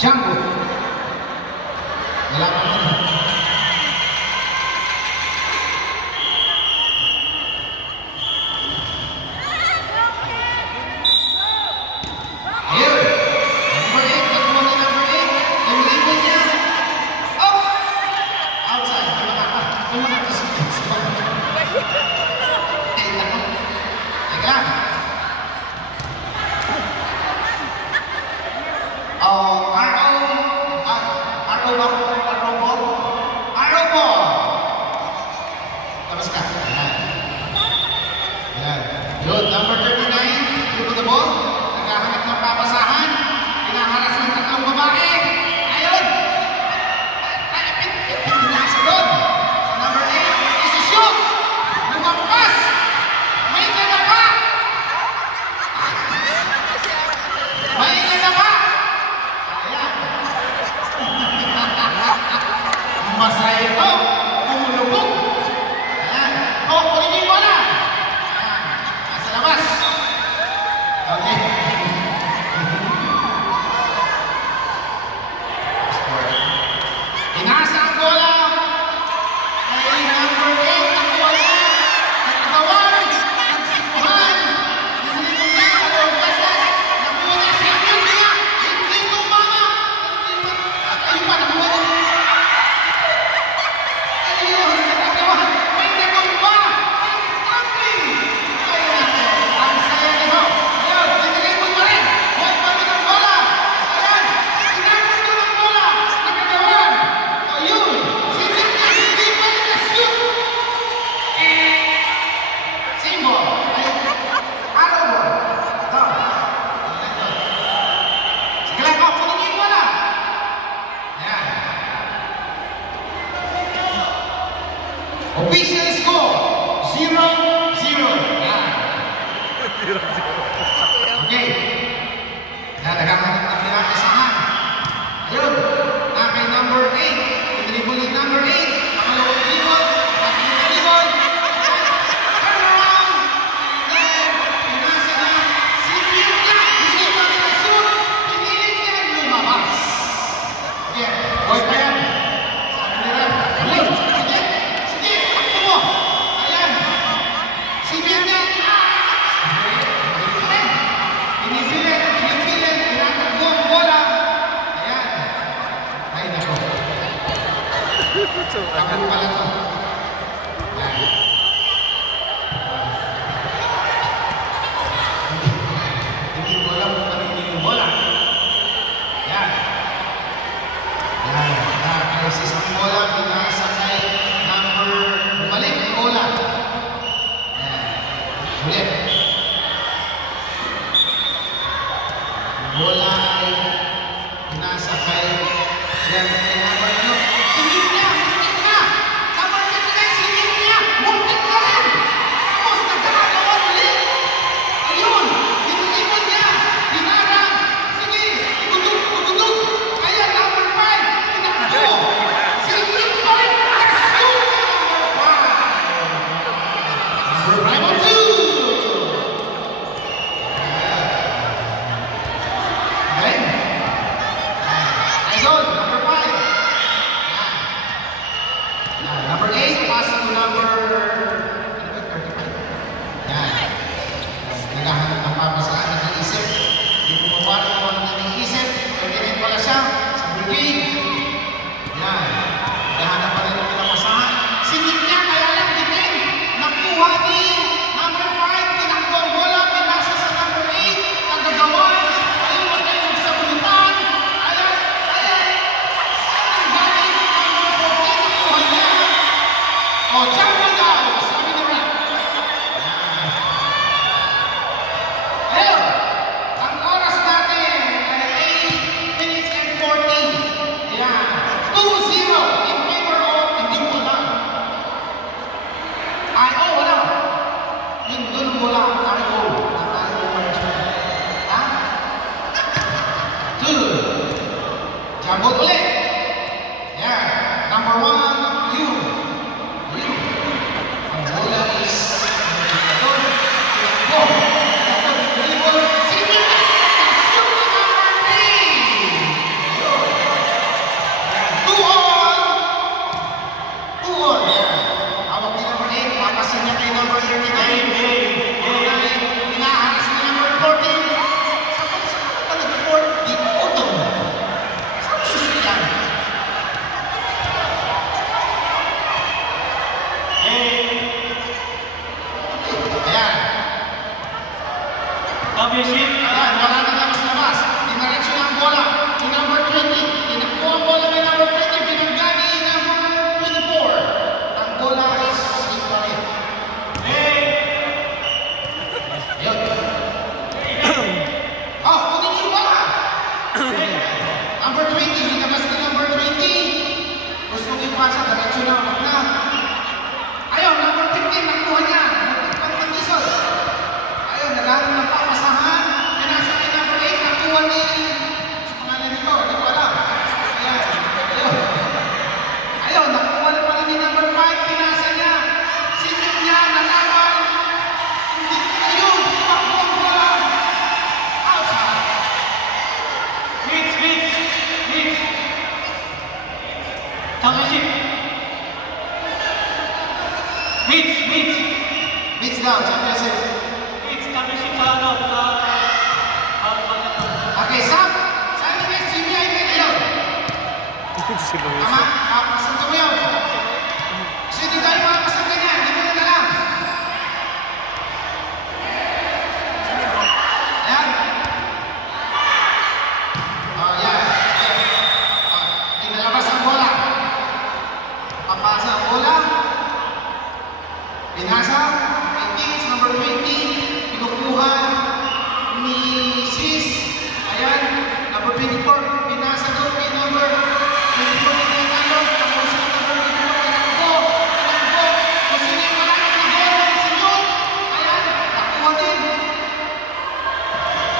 Jumbo. Wala pa naman. Official score 0-0. Okay. Naghahanap ng pinakasahan. Ayun. Nakay number 8. Pinribuli number 8. Pangalawang libon. Tatlong libon. Turn around. And then, pinasa niya. Sipin niya. Hindi pa pinashoot. Pinilit niya lumabas. Okay. Boy pa yan. Sabi nila. Ayun. Sige. Akto mo. Ayan. Sipin niya. Pinipilit. Tinatakbo ang bola. Ayan. Ay, nako. Takbo pala to. Ayan. Hindi ko alam kung kanino yung bola. Ayan. Ayan. Crisis ang bola. Pinasa kay number... Bumalik ang bola. Ayan. Ulit. Bola ay pinasa kay number 2. Singit niya! Muntik na! Number 59, singit niya! Muntik na rin! Tapos nagkakagawa ulit! Ayun! Dinutipon niya! Dinarang! Sige! Igudug! Kaya number 5! Tinakbo! Singit pa rin! Shoot! Number 5 on 2! Ayun, number 5. Number 8, pass to number 35. Yan. Naghahanap ng papasahan, nag-iisip. Hindi ko mabari kung ano nag-iisip. 39 pala siya sa brigade. Yan. Naghahanap pa rin ng pinapasahan. Singit niya, kaya lang ditin. Nakuha ni number 5. Tinakbo ang bola, pinasa sa number 8. Nagagawan. Ayun, wag kayong sa bulitan. Oh, jumbo daw! Sabi ni Rap. Ayun! Ang oras natin ay 8 minutes and 40. Ayan. 2-0 in favor of hindi ko lang. Ay, oh, wala. Yun, doon ang bola. Tayo. Ha? 2. Jumbo ulit. Ayan. Number 1, you. Bola is number 3. Number 20, hinabas ni number 20. Gusto niyo pa sa diretso na, wag na. Ayun, number 15, nakuha niya. Nagpagpag-isol. Ayun, naghanap ng papasahan. Pinasa ni number 8, nakuha ni... Sa pangalan nito, hindi ko alam. Ayan, ayun. Ayun, nakuha na pala ni number 5, pinasa niya. Sinip niya, nalaman. Hindi, ayun, pakbong wala. Outside. Hits. Championship. Hits. Beats down, championship. Hits, championship sa ano, sa... Okay, Sam. Saan yung next Jimmy ay kayo? Tama? Pasanto mo yun. So hindi tayo makapasang ganyan. Hindi mo na alam. Ayan. Oh, yan. Inalabas ang bola. Papasa ang bola. Pinasa. Kay Kings, number 20. Pinukuha ni Sis. Ayan. Number 24. Pinasa doon kay number 24. Pinatalo. Tapos si number 24. Pinakbo. Kung sino yung malapit na goal. Si Yun. Ayan. Nakuha din.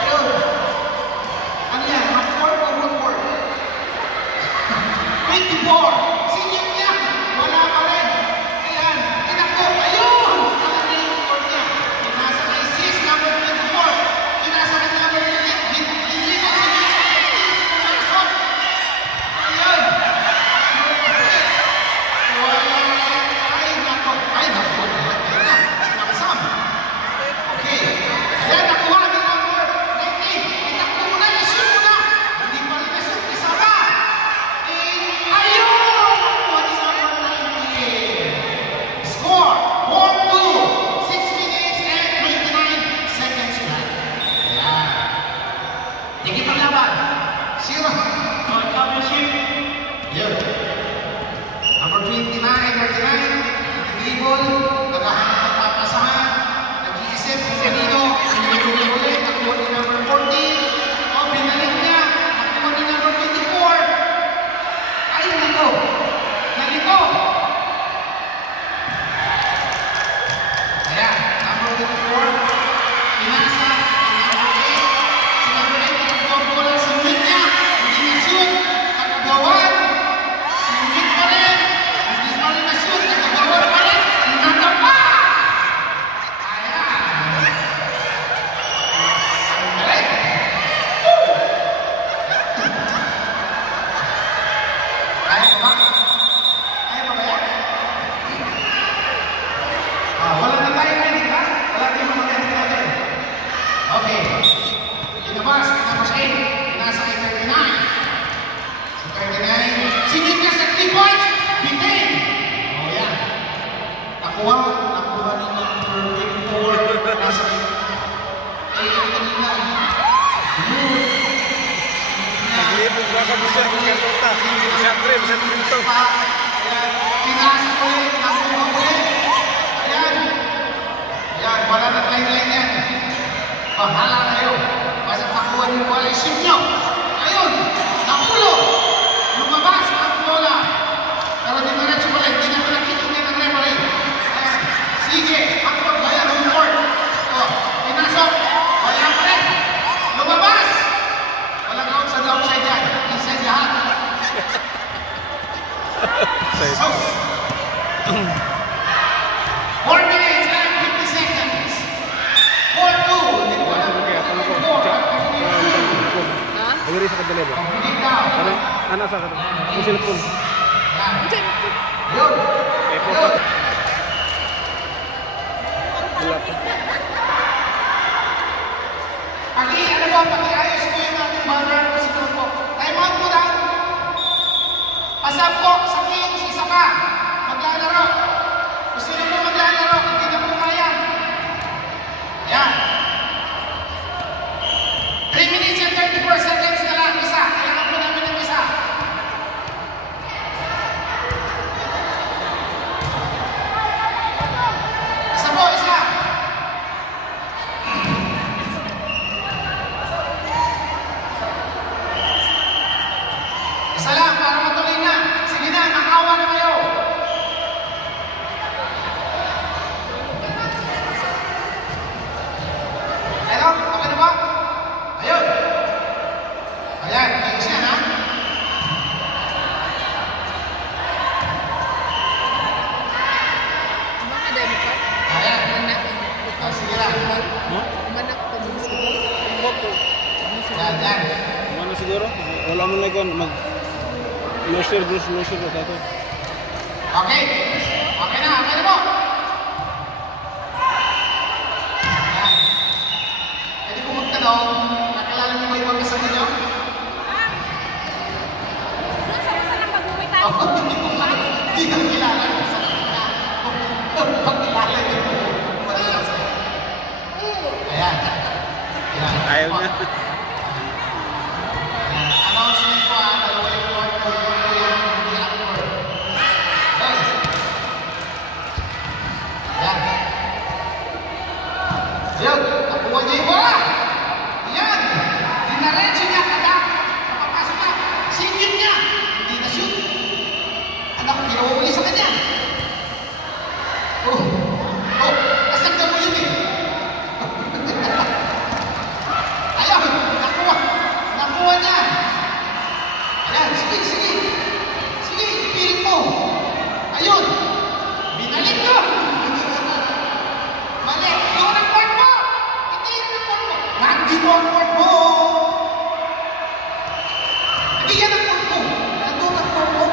Ayun. Ano yan? Half-court o full-court? 24. Senior niya. Wala pa rin. Ayan. Tinakbo. Ayun. Alam na yung court niya. Pinasa kay Sis, number 24. Pinasa kay number 28. Hindi ko si Sis. Pumasok. Ayun. Wala. Ay, nako. Ay, nako. Ayun na. Sinakasam. Okay. Ayan, nakuha ni number 19. Itakbo mo na. I-shoot mo na. Hindi pa rin na-shoot. Isa pa. Ayun! Nakuha ni number 19. Score, 4-2. 6 minutes and 29 seconds left. Ayan. Tingin ang laban. Zero. Championship. Yun. Number 29, 39. Nag-dribble. Naghahanap ng papasahan. Nag-iisip kung kanino. Sinigil ulit. Nakuha ni number 14. O, binalik niya. Nakuha ni number 24. Ay, nako. Nalito. Ayan. Number 24. Pinasa. Number 8. Si number 8. Nakuha ang bola. Sinunod niya. Hindi na-shoot. Nakagawan. Sinunod pa rin. Hindi pa rin na-shoot. Nakagawan pa rin. Natapa. Ayan. Ang galing. Kaya pa ba? Kaya pa ba yan? Wala na tayo ngayon, di ba? Wala tayong mamagyan natin. Okay. Inabas, inabas 8. Pinasa kay 39. Sa 39. Singit niya sa 3 points. Bitin. O yan. Nakuha ni number 24. Nasa kay 8 kanina. Yun. Nag-iipon ba sa busa ng kartota? Siyempre, sa pinto. Ayan. Pinasa ulit. Nakuha ulit. Ayan. Ayan. Wala na line-line yan. Bahala kayo. Basta pakuha niyo wala isip niyo. Ayun. Napulo. Lumabas ang bola. Pero di diretso pala. Hindi na pala kikinig ng referee. Ayan. Sige. Ako bayan ng court. O. Pinasok. Wala pa rin. Lumabas. Walang outside yan. Inside lahat. So, 4 minutes and 50 seconds. 4-2. Hindi ko alam. Dagari sa kadali ba? Complete down. Ano sa kadali? Yung cellphone. Yan. Ayun. Ayun. Wala pa. Pag-iayos mo yung ating banner o si Grupo. Time out mo lang. Pasap po sa Kings, isa ka. Maglalaro. Kung sino mo maglalaro, hindi na po kaya. Ayan. 3 minutes and 34 seconds na lang. Isa. Kailangan po namin ng isa. Isa po, isa. Wala mo na ikon. Mag-measure ko tato. Okay. Okay na po. Ayan. Pwede po magtanong, nakilala niyo ba yung magkasama niyo? Doon sa usa ng pag-uwi tayo. Hindi ko kilala. Pagkilala niyo po. Ayan. Ayan. Ayaw na. Announcement po dalawa yung court po yung hindi awkward. Okay. Ayan. Ayun, nakuha niya yung bola. Ayan. Dinaretso niya kada. Napapasok na. Singit niya. Hindi na shoot. Anak ko, kinawawali sa kanya. Oh. Nasagdan mo yun eh. Ayun, nakuha niya. Ayan, sige. Sige, ipilit mo. Ayun. Binalik ko. Mali. Doon ang court mo. Hindi yan ang court mo. Nandito ang court mo. Hindi yan ang court mo. Nandun ang court mo.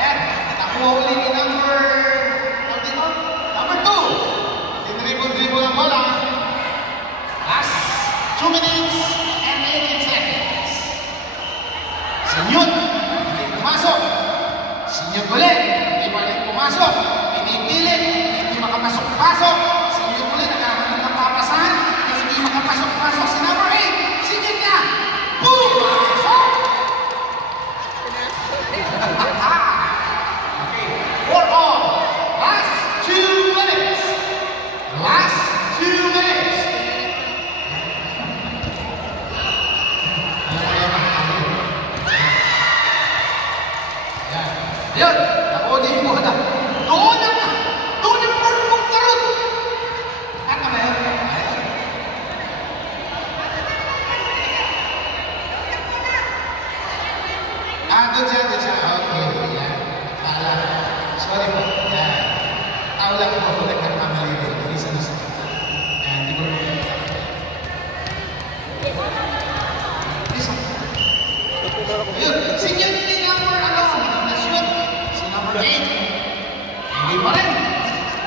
Ayan, nakuha uli ni number 2. Dinribble ang bola. Last 2 minutes and 18 seconds. Sinyot, hindi pumasok. Sinyot ulit, hindi balik pumasok. Pinipilit, hindi makapasok-pasok. Sinyot ulit, nagkakaroon ng papasahan. Hindi makapasok-pasok si number 8. Sinyot niya. Pumasok! Okay, 4 all. Last 2 minutes. Last 2 minutes. Ayan, nakuha mo na. Doon ang purpong karot. Ano ba yun? Doon siya. Okay, yan. Sorry po. Yan. Tao lang po ako nagkakamali rin. Isa. Yan, hindi ko Ayun, sinyot ni number na-shoot. Si number 8. Hindi pa rin.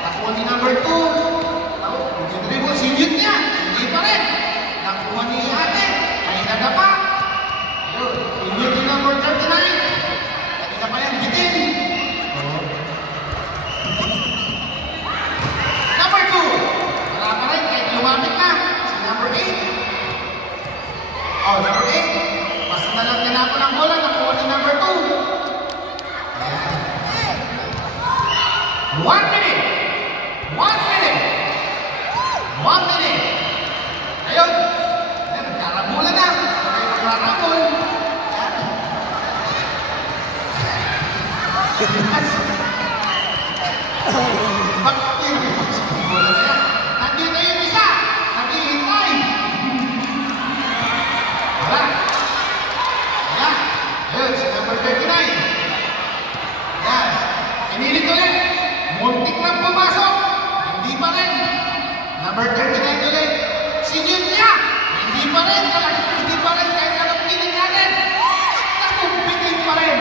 Nakuha ni number 2. Nag-dribble, sinyot niya. Hindi pa rin. Nakuha ni ate. May nadapa. Ayun, sinyot ni number 39. Kanina pa yan, bitin. Number 2. Wala pa rin, kahit lumapit na. Si number 8. Oh, number 8. Basta nalagyan ako ng bola, nakuha ni number 2. Ayan. 1 minute. 1 minute. 1 minute. Ayun. Ayan, nagkarabula na. Okay, magkarabol. Bakit yun? Bola na yan. Nandito yung isa. Naghihintay. Wala. Ayun, si number 39. Yan. Pinilit ulit. Muntik lang pumasok. Hindi pa rin. Number 39 ulit. Sinyot niya. Hindi pa rin. Hindi pa rin. Kahit anong piling natin. Nakupitin pa rin.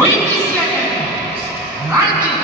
Wait a second. 90.